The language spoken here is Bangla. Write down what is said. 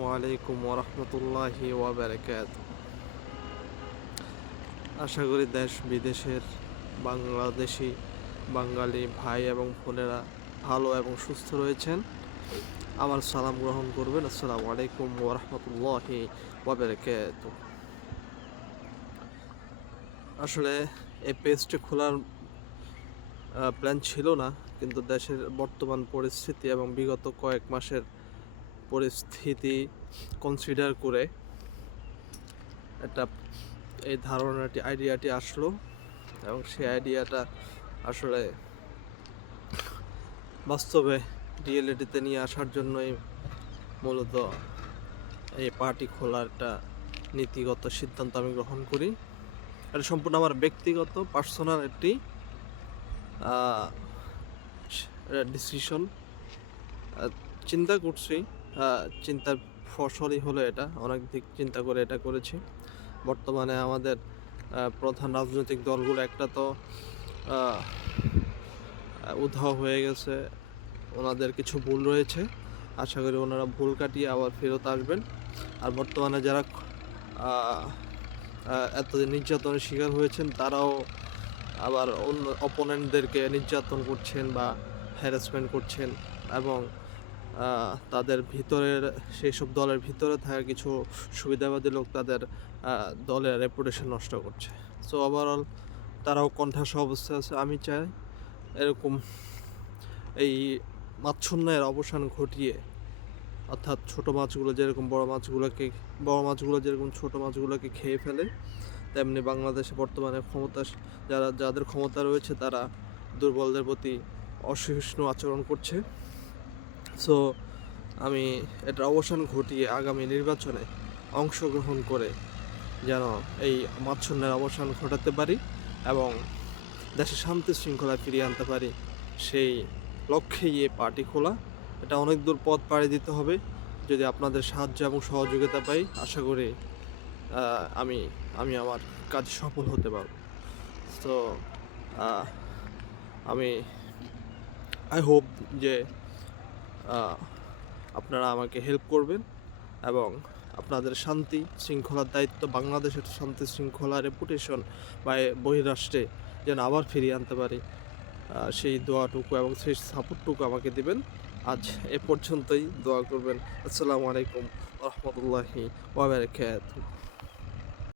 ওয়ালাইকুম ওরহমতুল্লাহি ওয়াবারাকাতুহু। আশা করি দেশ বিদেশের বাংলাদেশি বাঙালি ভাই এবং বোনেরা ভালো এবং সুস্থ রয়েছেন। আমার সালাম গ্রহণ করবেন। আসসালামু আলাইকুম ওরহমতুল্লাহি ওয়াবারাকাতুহু। আসলে এই পেজটি খোলার প্ল্যান ছিল না, কিন্তু দেশের বর্তমান পরিস্থিতি এবং বিগত কয়েক মাসের পরিস্থিতি কনসিডার করে এই আইডিয়াটি আসলো, এবং সেই আইডিয়াটা আসলে বাস্তবে রিয়েলিটিতে নিয়ে আসার জন্যই মূলত এই পার্টি খোলার একটা নীতিগত সিদ্ধান্ত আমি গ্রহণ করি। এটা সম্পূর্ণ আমার ব্যক্তিগত পার্সোনাল একটি ডিসিশন। চিন্তা করছি, চিন্তার ফসলই হলো এটা। অনেক দিক চিন্তা করে এটা করেছি। বর্তমানে আমাদের প্রধান রাজনৈতিক দলগুলো একটা তো উধাও হয়ে গেছে, ওনাদের কিছু ভুল রয়েছে। আশা করি ওনারা ভুল কাটিয়ে আবার ফেরত আসবেন। আর বর্তমানে যারা এতদিন নির্যাতনের শিকার হয়েছেন, তারাও আবার অন্য অপোনেন্টদেরকে নির্যাতন করছেন বা হ্যারাসমেন্ট করছেন, এবং তাদের ভিতরের সেই সব দলের ভিতরে থাকা কিছু সুবিধাবাদী লোক তাদের দলের রেপুটেশন নষ্ট করছে। সো ওভারঅল তারাও কণ্ঠাসা অবস্থায় আছে। আমি চাই এরকম এই মাচ্ছন্যায়ের অবসান ঘটিয়ে, অর্থাৎ ছোট মাছগুলো যেরকম বড় মাছগুলো যেরকম ছোট মাছগুলোকে খেয়ে ফেলে, তেমনি বাংলাদেশে বর্তমানে যাদের ক্ষমতা রয়েছে তারা দুর্বলদের প্রতি অসহিষ্ণু আচরণ করছে। সো আমি এটার অবসান ঘটিয়ে আগামী নির্বাচনে অংশগ্রহণ করে যেন এই মাচ্ছন্যায়ের অবসান ঘটাতে পারি এবং দেশে শান্তি শৃঙ্খলা ফিরিয়ে আনতে পারি, সেই লক্ষ্যেই এই পার্টি খোলা। এটা অনেক দূর পথ পাড়ি দিতে হবে। যদি আপনাদের সাহায্য এবং সহযোগিতা পাই, আশা করি আমি আমার কাজ সফল হতে পারব। তো আই হোপ যে আপনারা আমাকে হেল্প করবেন এবং আপনাদের শান্তি শৃঙ্খলার দায়িত্ব, বাংলাদেশের শান্তি শৃঙ্খলা রেপুটেশন বা বহিরাষ্ট্রে যেন আবার ফিরিয়ে আনতে পারি, সেই দোয়াটুকু এবং সেই সাপোর্টটুকু আমাকে দিবেন। আজ এ পর্যন্তই। দোয়া করবেন। আসসালামু আলাইকুম ওয়া রাহমাতুল্লাহি ওয়া বারাকাতুহু।